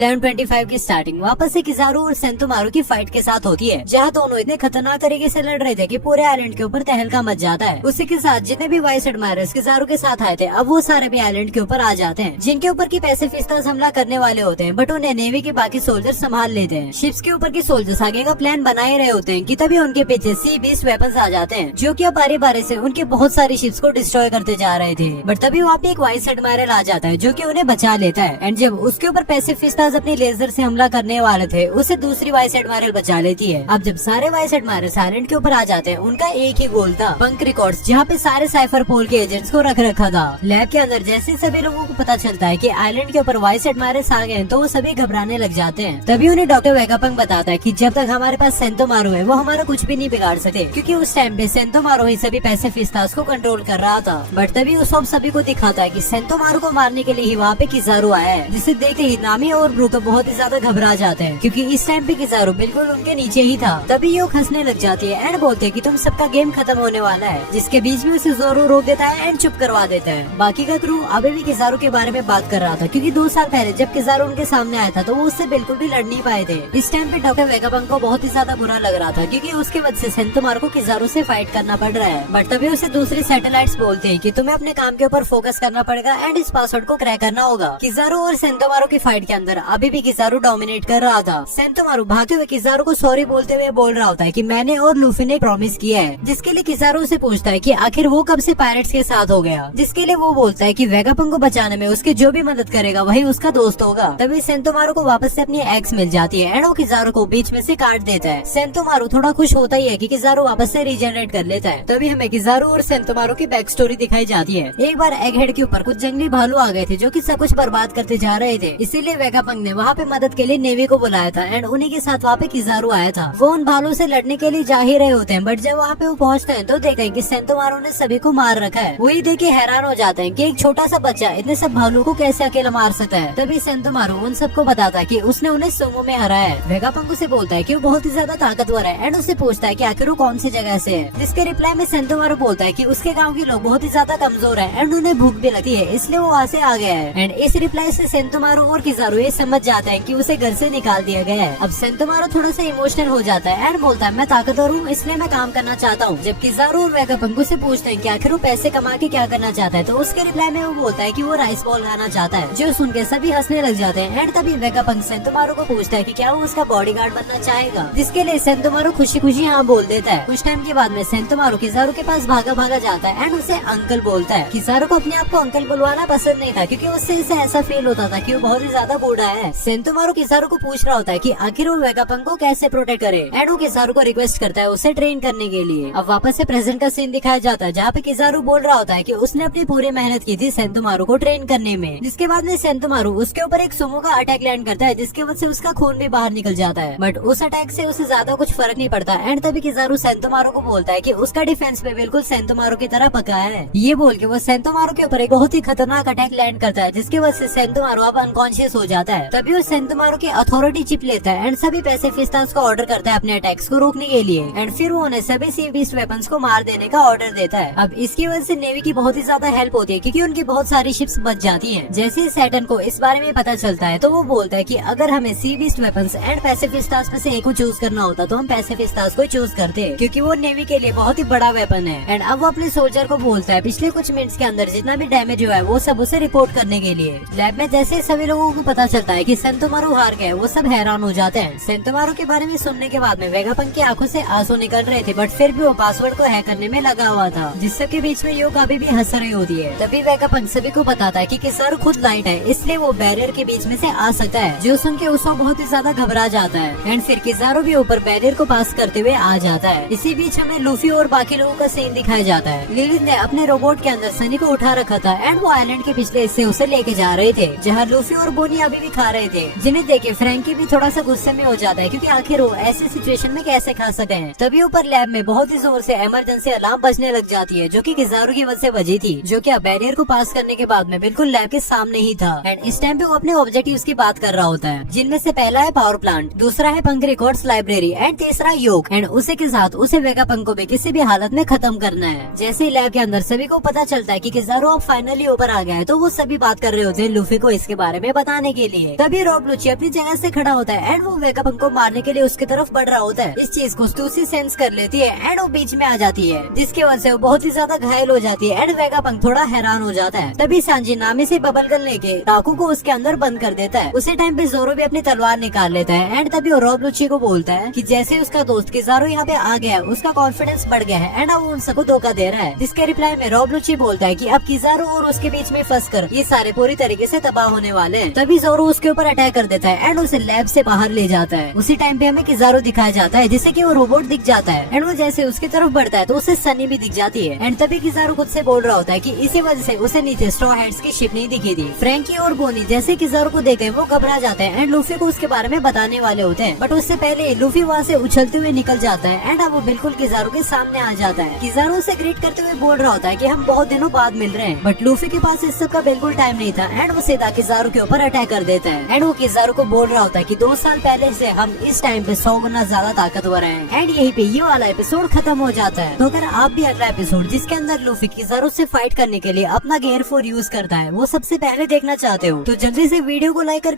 11:25 की स्टार्टिंग वापस से किजारू और सेंतोमारू की फाइट के साथ होती है, जहाँ दोनों इतने खतरनाक तरीके से लड़ रहे थे कि पूरे आइलैंड के ऊपर तहलका मच जाता है। उसी के साथ जितने भी वाइस एडमायरर्स किजारू के साथ आए थे, अब वो सारे भी आइलैंड के ऊपर आ जाते हैं, जिनके ऊपर की पैसिफिस्टर्स हमला करने वाले होते हैं, बट उन्हें नेवी के बाकी सोल्जर्स संभाल लेते हैं। शिप्स के ऊपर की सोल्जर्स आगे का प्लान बना ही रहे होते हैं कि तभी उनके पीछे सी बीस्ट वेपन्स आ जाते हैं, जो कि अब बारी बारी से उनके बहुत सारी शिप्स को डिस्ट्रॉय करते जा रहे थे। बट तभी वहाँ पे एक वाइस एडमायरर आ जाता है जो कि उन्हें बचा लेता है, एंड जब उसके ऊपर पैसिफिस्टर्स अपनी लेजर से हमला करने वाले थे, उसे दूसरी वाइस एडमायरल बचा लेती है। अब जब सारे वाइस एडमायरल आइलैंड के ऊपर आ जाते हैं, उनका एक ही गोल था, बंक रिकॉर्ड्स, जहाँ पे सारे साइफर पोल के एजेंट्स को रख रखा था। लैब के अंदर जैसे सभी लोगों को पता चलता है कि आइलैंड के ऊपर वाइस एडमायरल्स आ गए, तो वो सभी घबराने लग जाते हैं। तभी उन्हें डॉक्टर वेगापंक बताता है कि जब तक हमारे पास सेंतोमारू है, वो हमारा कुछ भी नहीं बिगाड़ सकते, क्योंकि उस टाइम पे सेंतोमारू ही सभी पैसिफिस्टर्स को कंट्रोल कर रहा था। बट तभी उस सभी को दिखाता है कि सेंतोमारू को मारने के लिए ही वहाँ पे किजारू आया है, जिसे देखते ही नामी और ब्रूको बहुत ही ज्यादा घबरा जाते हैं, क्योंकि इस टाइम पे किजारू बिल्कुल उनके नीचे ही था। तभी यो हंसने लग जाती है एंड बोलते हैं कि तुम सबका गेम खत्म होने वाला है, जिसके बीच में उसे जोरो रोक देता है एंड चुप करवा देता है। बाकी का क्रू अभी भी किजारू के बारे में बात कर रहा था, क्योंकि 2 साल पहले जब किजारू उनके सामने आया था, तो वो उससे बिल्कुल भी लड़ नहीं पाए थे। इस टाइम पे डॉक्टर वेगापंक को बहुत ही ज्यादा बुरा लग रहा था, क्योंकि उसके वजह से सेंतोमारू को किजारू से फाइट करना पड़ रहा है। बट तभी उसे दूसरी सैटेलाइट्स बोलते हैं कि तुम्हें अपने काम के ऊपर फोकस करना पड़ेगा एंड इस पासवर्ड को क्रैक करना होगा। किजारू और सेंतोमारू की फाइट के अंदर अभी भी किजारू डोमिनेट कर रहा था। सेंतोमारू भागते हुए किजारू को सॉरी बोलते हुए बोल रहा होता है कि मैंने और लूफी ने प्रॉमिस किया है, जिसके लिए किजारू से पूछता है कि आखिर वो कब से पायरेट्स के साथ हो गया, जिसके लिए वो बोलता है कि वेगापंक को बचाने में उसकी जो भी मदद करेगा वही उसका दोस्त होगा। तभी सेंतोमारू को वापस से अपनी एक्स मिल जाती है एंड वो किजारू को बीच में से काट देता है। सेंतोमारू थोड़ा खुश होता ही है कि किजारू वापस से रीजनरेट कर लेता है। तभी हमें किजारू और सेंतोमारू की बैक स्टोरी दिखाई जाती है। एक बार एगहेड के ऊपर कुछ जंगली भालू आ गए थे, जो कि सब कुछ बर्बाद करते जा रहे थे, इसीलिए वेगापंक ने वहाँ पे मदद के लिए नेवी को बुलाया था एंड उन्हीं के साथ वहाँ पे किजारू आया था। वो उन भालू से लड़ने के लिए जा ही रहे होते हैं, बट जब वहाँ पे वो पहुँचते हैं तो देखते हैं कि सेंतोमारू ने सभी को मार रखा है। वही देख के हैरान हो जाते हैं कि एक छोटा सा बच्चा इतने सब भालू को कैसे अकेला मार सकता है। तभी सेंतोमारू उन सबको बताता है कि उसने उन्हें सुमो में हराया है। वेगापंक उसे बोलता है कि वो बहुत ही ज्यादा ताकतवर है एंड उससे पूछता है कि आखिर वो कौन सी जगह से है, जिसके रिप्लाई में सेंतोमारू बोलता है कि उसके गाँव के लोग बहुत ही ज्यादा कमजोर है एंड उन्हें भूख भी लगती है, इसलिए वो वहाँ से आ गया है। एंड इस रिप्लाई से सेंतोमारू और किजारू ये समझ जाते हैं कि उसे घर से निकाल दिया गया है। अब सेंतोमारू थोड़ा सा इमोशनल हो जाता है एंड बोलता है मैं ताकतवर हूँ, इसलिए मैं काम करना चाहता हूँ। जब किजारू और वेगापंक से पूछते हैं कि आखिर वो पैसे कमा के क्या करना चाहता है, तो उसके रिप्लाई में वो बोलता है कि वो राइस बॉल खाना चाहता है, जो सुन के सभी हंसने लग जाते हैं। एंड तभी वेगापंक सेंतोमारू को पूछता है कि क्या वो उसका बॉडीगार्ड बनना चाहेगा, जिसके लिए सेंतोमारू खुशी खुशी हाँ बोल देता है। कुछ टाइम के बाद में सेंतोमारू किजारू के पास भागा भागा जाता है एंड उसे अंकल बोलता है। किजारू को अपने आप को अंकल बुलवाना पसंद नहीं था, क्योंकि उससे इसे ऐसा फील होता था कि वो बहुत ही ज्यादा बूढ़ा है। सेंतोमारू किजारू को पूछ रहा होता है कि आखिर वो वेगापंक को कैसे प्रोटेक्ट करे एंड वो किजारू को रिक्वेस्ट करता है उसे ट्रेन करने के लिए। अब वापस से प्रेजेंट का सीन दिखाया जाता है, जहाँ पे किजारू बोल रहा होता है कि उसने अपनी पूरी मेहनत की थी सेंतोमारू को ट्रेन करने में, जिसके बाद में सेंतोमारू उसके ऊपर एक सुमो का अटैक लैंड करता है, जिसके वजह से उसका खून भी बाहर निकल जाता है। बट उस अटैक से उसे ज्यादा कुछ फर्क नहीं पड़ता एंड तभी किजारू सेंतोमारू को बोलता है कि उसका डिफेंस पे बिल्कुल सेंतोमारू की तरह पका है। ये बोल के वो सेंतोमारू के ऊपर एक बहुत ही खतरनाक अटैक लैंड करता है, जिसकी वजह से सेंतोमारू अब अनकॉन्शियस हो जाता है। तभी वो सेंतोमारू की अथॉरिटी चिप लेता है एंड सभी पैसिफिस्टर्स को ऑर्डर करता है अपने अटैक्स को रोकने के लिए, एंड फिर वो उन्हें सभी सी बीस्ट वेपन्स को मार देने का ऑर्डर देता है। अब इसकी वजह से नेवी की बहुत ही ज्यादा हेल्प होती है, क्योंकि उनकी बहुत सारी शिप्स बच जाती हैं। जैसे ही सैटर्न को इस बारे में पता चलता है, तो वो बोलता है कि अगर हमें सी बीस्ट वेपन्स एंड पैसिफिस्टर्स में से एक को चूज करना होता तो हम पैसिफिस्टर्स को चूज करते, क्योंकि वो नेवी के लिए बहुत ही बड़ा वेपन है। एंड अब वो अपने सोल्जर को बोलता है पिछले कुछ मिनट्स के अंदर जितना भी डैमेज हुआ है वो सब उसे रिपोर्ट करने के लिए। लैब में जैसे सभी लोगों को पता चलता है कि सेंतोमारू हार गए, वो सब हैरान हो जाते हैं। सेंतोमारू के बारे में सुनने के बाद में वेगापंक की आंखों से आंसू निकल रहे थे, बट फिर भी वो पासवर्ड को हैक करने में लगा हुआ था, जिस सबके बीच में योग अभी भी हंस रही होती है। तभी वेगापंक सभी को बताता है कि किजारू खुद लाइट है, इसलिए वो बैरियर के बीच में से आ सकता है, जो सुन के उसको बहुत ही ज्यादा घबरा जाता है। एंड फिर किजारू भी ऊपर बैरियर को पास करते हुए आ जाता है। इसी बीच हमें लूफी और बाकी लोगों का सीन दिखाया जाता है। लिलिथ ने अपने रोबोट के अंदर सनी को उठा रखा था एंड वो आइलैंड के पिछले हिस्से उसे लेके जा रहे थे, जहाँ लूफी और बोनी अभी भी खा रहे थे, जिन्हें देखे फ्रैंकी भी थोड़ा सा गुस्से में हो जाता है, क्योंकि आखिर वो ऐसी सिचुएशन में कैसे खा सकते हैं। तभी ऊपर लैब में बहुत ही जोर से इमरजेंसी अलार्म बजने लग जाती है, जो कि किजारू की वजह से बजी थी, जो कि बैरियर को पास करने के बाद में बिल्कुल लैब के सामने ही था। एंड इस टाइम पे वो अपने ऑब्जेक्टिव्स की बात कर रहा होता है, जिनमें से पहला है पावर प्लांट, दूसरा है पंक रिकॉर्ड्स लाइब्रेरी एंड तीसरा योग। एंड उसी के साथ उसे वेगापंक को भी किसी भी हालत में खत्म करना है। जैसे ही लैब के अंदर सभी को पता चलता है कि किजारू अब फाइनली ऊपर आ गया है, तो वो सभी बात कर रहे होते हैं लूफी को इसके बारे में बताने के लिए। चाहिए। तभी रॉब लुची अपनी जगह से खड़ा होता है एंड वो वेगापंक को मारने के लिए उसकी तरफ बढ़ रहा होता है। इस चीज को स्टूसी सेंस कर लेती है एंड वो बीच में आ जाती है, जिसकी वजह से वो बहुत ही ज्यादा घायल हो जाती है एंड वेगापंक थोड़ा हैरान हो जाता है। तभी सांजी नामी से बबल गन लेके टाकू को उसके अंदर बंद कर देता है। उसी टाइम पे जोरो भी अपनी तलवार निकाल लेता है एंड तभी वो रॉब लुची को बोलता है कि जैसे उसका दोस्त किजारो यहाँ पे आ गया है, उसका कॉन्फिडेंस बढ़ गया है एंड अब वो उन सबको धोखा दे रहा है। जिसके रिप्लाई में रॉब लुची बोलता है कि अब किजारो और उसके बीच में फंस कर ये सारे पूरी तरीके से तबाह होने वाले हैं। तभी जोरो उसके ऊपर अटैक कर देता है एंड उसे लैब से बाहर ले जाता है। उसी टाइम पे हमें किजारो दिखाया जाता है, जिससे कि वो रोबोट दिख जाता है एंड वो जैसे उसकी तरफ बढ़ता है तो उसे सनी भी दिख जाती है एंड तभी किजारो खुद से बोल रहा होता है कि इसी वजह से उसे नीचे स्ट्रॉ हेड्स की शिप नहीं दिखी थी। फ्रैंकी और बोनी जैसे किजारो को देखे वो घबरा जाते हैं एंड लूफी को उसके बारे में बताने वाले होते हैं, बट उससे पहले लूफी वहाँ से उछलते हुए निकल जाता है एंड अब वो बिल्कुल किजारो के सामने आ जाता है। किजारो उसे ग्रीट करते हुए बोल रहा होता है कि हम बहुत दिनों बाद मिल रहे हैं, बट लूफी के पास इस सब का बिल्कुल टाइम नहीं था एंड वो सीधा किजारो के ऊपर अटैक कर देता है एंड वो किजारो को बोल रहा होता है कि 2 साल पहले से हम इस टाइम पे 100 गुना ज्यादा ताकतवर हैं एंड यहीं पे ये वाला एपिसोड खत्म हो जाता है। तो अगर आप भी अगला एपिसोड जिसके अंदर लूफी किजारो से फाइट करने के लिए अपना गियर 4 यूज करता है वो सबसे पहले देखना चाहते हो तो जल्दी से वीडियो को लाइक करके